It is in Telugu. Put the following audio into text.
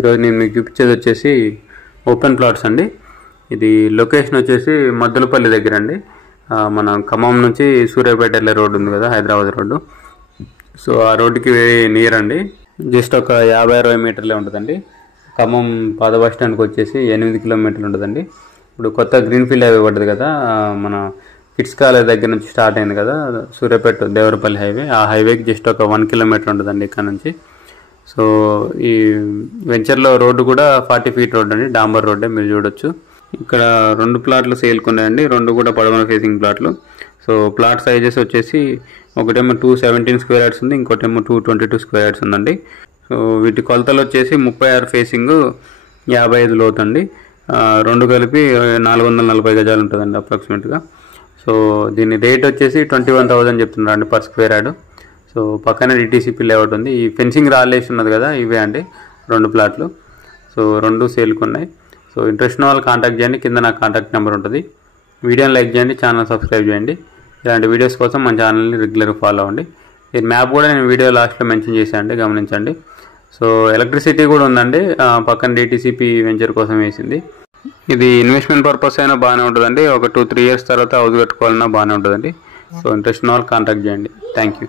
ఈరోజు నేను మీకు చూపించేది వచ్చేసి ఓపెన్ ప్లాట్స్ అండి. ఇది లొకేషన్ వచ్చేసి మద్దలపల్లి దగ్గర అండి. మన ఖమ్మం నుంచి సూర్యాపేట వెళ్ళే రోడ్డు ఉంది కదా, హైదరాబాద్ రోడ్డు. సో ఆ రోడ్డుకి వెరీ నియర్ అండి. జస్ట్ ఒక 50-60 మీటర్లే ఉంటుందండి. ఖమ్మం పాత బస్ స్టాండ్కి వచ్చేసి 8 కిలోమీటర్లు ఉంటుందండి. ఇప్పుడు కొత్త గ్రీన్ఫీల్డ్ హైవే పడ్డది కదా, మన కిడ్స్ కాలేజ్ దగ్గర నుంచి స్టార్ట్ అయింది కదా, సూర్యాపేట దేవరపల్లి హైవే. ఆ హైవేకి జస్ట్ ఒక 1 కిలోమీటర్ ఉంటుందండి ఇక్కడ నుంచి. సో ఈ వెంచర్లో రోడ్డు కూడా 40 ఫీట్ రోడ్ అండి, డాంబర్ రోడ్డే మీరు చూడొచ్చు. ఇక్కడ 2 ప్లాట్లు సేల్కున్నాయండి, 2 కూడా పడమర ఫేసింగ్ ప్లాట్లు. సో ప్లాట్ సైజెస్ వచ్చేసి ఒకటేమో 217 స్క్వేర్ యార్డ్స్ ఉంది, ఇంకోటేమో 222 స్క్వేర్ యార్డ్స్ ఉందండి. సో వీటి కొలతలు వచ్చేసి 36 ఫేసింగ్ 55 లోతు అండి. 2 కలిపి 440 గజాలు ఉంటుందండి అప్రాక్సిమేట్గా. సో దీని రేట్ వచ్చేసి 21,000 చెప్తున్నారండి పర్ స్క్వేర్ యార్డ్. సో పక్కన డిటీసీపీ లేఅవుట్ ఉంది. ఈ ఫెన్సింగ్ రాలేసి ఉన్నది కదా, ఇవే అండి 2 ప్లాట్లు. సో 2 సేల్కున్నాయి. సో ఇంట్రెస్ట్ ఉన్న వాళ్ళు కాంటాక్ట్ చేయండి, కింద నా కాంటాక్ట్ నెంబర్ ఉంటుంది. వీడియోని లైక్ చేయండి, ఛానల్ సబ్స్క్రైబ్ చేయండి. ఇలాంటి వీడియోస్ కోసం మన ఛానల్ని రెగ్యులర్గా ఫాలో అవ్వండి. ఈ మ్యాప్ కూడా నేను వీడియో లాస్ట్లో మెన్షన్ చేశానండి, గమనించండి. సో ఎలక్ట్రిసిటీ కూడా ఉందండి, పక్కన డిటీసీపీ వెంచర్ కోసం వేసింది. ఇది ఇన్వెస్ట్మెంట్ పర్పస్ అయినా బాగానే ఉంటుందండి. ఒక 2-3 ఇయర్స్ తర్వాత హౌస్ కట్టుకోవాలన్నా బాగానే ఉంటుందండి. సో ఇంట్రెస్ట్ ఉన్న వాళ్ళు కాంటాక్ట్ చేయండి. Thank you.